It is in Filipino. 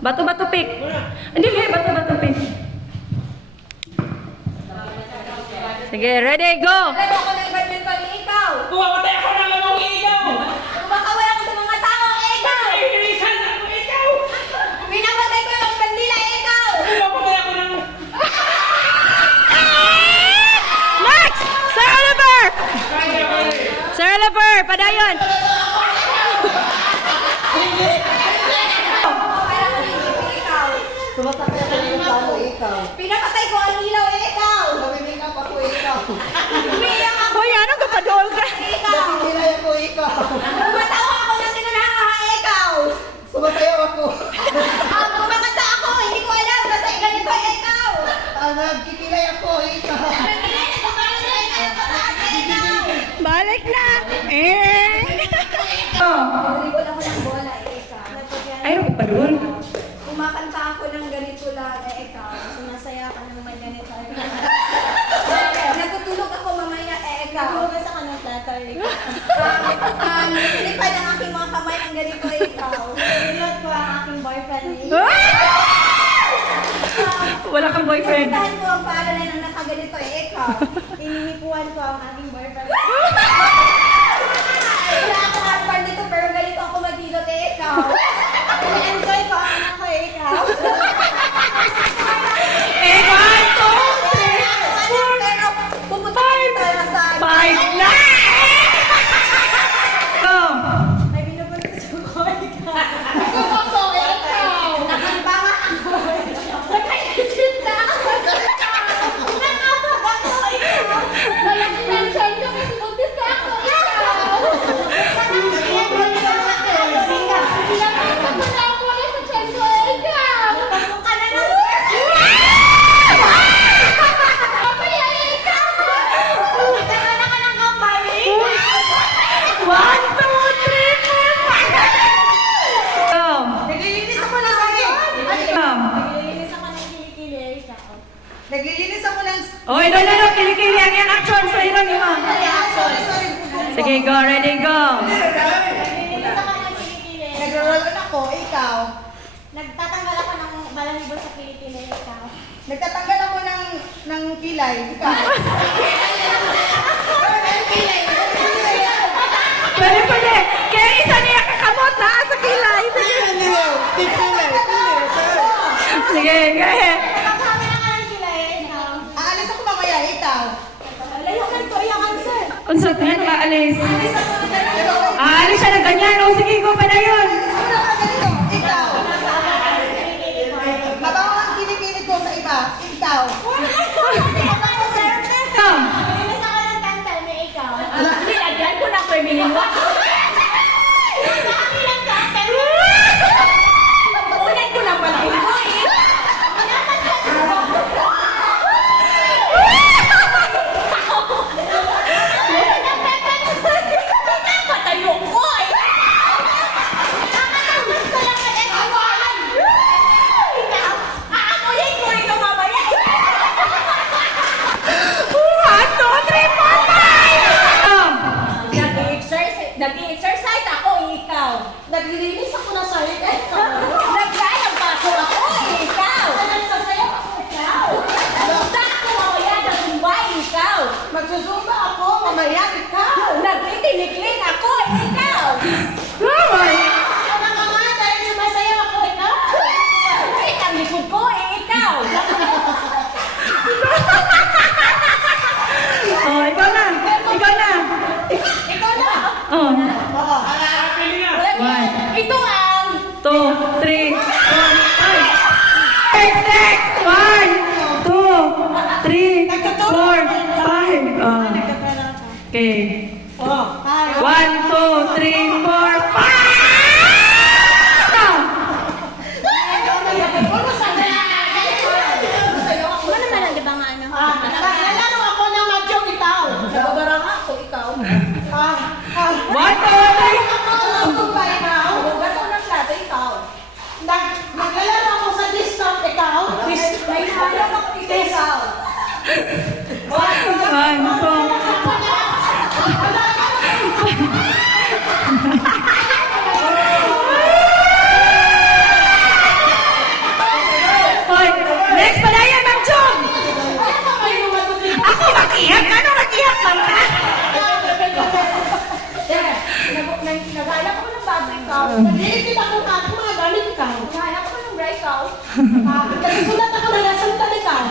Bato-bato pick. Hindi, bato-bato pick. Sige, ready, go! Alam ako ng badminton, ikaw! Kumamatay ako ng lamang ikaw! Kumakawal ako sa mga tao, ikaw! Pinilisan ako ikaw! Pinapatay ko yung bandila, ikaw! Kumamatay ako ng... Next! Sir Oliver! Sir Oliver, padayon! Sumasakay ako ng tao, ikaw! Pinapatay ko ang ilaw, ikaw! Mamimingap ako, ikaw! Umiiyak ako! Hoy, ano ka padol ka? Ikaw! Nakikilay ako, ikaw! Kumatawa ako ng sinanaha, ikaw! Sumasayaw ako! Kumakanta ako! Hindi ko alam! Basta ganito, ikaw! Nagkikilay ako, ikaw! Balik na! Nagdribble ako ng bola, ikaw! Ay, ano ka padol? Kumakanta ako ng ganito lang, ikaw! Sumasaya ka ng naman ganito, ikaw! Nagtutulog ako mamaya, ikaw! Naghugas ako ng plato, ikaw! Nilipad ang aking mga kamay ng ganito, ikaw! Nilipad ko ang aking boyfriend, ikaw! Wala kang boyfriend. Pinuntahan ko ang paaralan ng nakaganito, ikaw! Ininipuan ko ang aking boyfriend. Wala akong husband dito, pero ganito ako maghilot, ikaw! I-enjoy ko ang anak ko, ikaw! One, two, Pero pupunta tayo sa... five na! Go! May binubuntis ko, ikaw! Ako, ikaw! Nakambanga ako, ikaw! Nakaisinta ako, ikaw! Nakapag ako, ikaw! Kaya kinansyal ko kasi buntis na ako, ikaw! Pinapasok ko na ako ulit sa tiyan ko, ikaw! Pasok ka na ng Papaya, ikaw! Nagkakana ka ng kambali! One, two, three, four, five! Go! Naglilinis ako ng sahig! Go! Naglilinis ako ng kilikili, ikaw. Naglilinis ako ng... Oh, no, kilikili ang yan action sa ilong mo. Sorry. Sige, go, ready, go! Naglilinis ako ng kilikili. Nag-roll on ako, ikaw. Nagtatanggal ako ng balanibo sa kilikili, ikaw. Nagtatanggal ako ng kilay, ikaw. Pwede. Kaya isa niya kakamot na sa kilay. Sige, kaya. Nagkakami na ka ng kilay, ikaw. Aalis ako mamaya, ikaw. Layakan ko, iyakan, sir. Unsot na ka alis. Aalis ako ng ganito. Aalis siya ng ganyan. O, sige, go pa na yun. Ikaw. Mabaho ang kilikili ko sa iba. Ikaw. Mabaho, sir. Go! Nilinis ako ng kantal ni ikaw. Nilagyan ko ng perminilwa. Nakakilang kantal. Unan ko ng balanibo eh. Patayo ko eh. Nakatapos ko lang na nagawahan. Ikaw, aamuyin ko rin ang mamaya eh. 1, 2, 3, 4, 5! Nag-exercise ako, ikaw. Naglilinis ako ng sarili. Naglayang paso ako, ikaw. Nagsasayaw ako, ikaw. Sakto mamaya ng Dubai, ikaw. Magsusumba ako, mamaya, ikaw. Nagtitinikling ako, ikaw. Ramay! Ano ka nga, dahil sumasayaw ako, ikaw. Wait, ang likod ko, ikaw. Oh, ikaw na. Ikaw na. Oh. Pili na! Ito ang... 2, 3, 4, 5. Next! 1, 2, 3, 4, 5. Oh. Okay. 1, 2, 3, 4, 5! Ano naman ang di ba nga ano? Naglalaro ako ng madyong ikaw. Nababarang ako, ikaw. 1, 2, 3. Hugas ako ng plato, ikaw. Naglalaro ako sa discount, ikaw. May hanap ako dito, ikaw. 1, 2. Naglilipit ako ng mga gamit ikaw. Hanap ako ng bra ikaw. Kasi sulat ako ng lesson ka ikaw.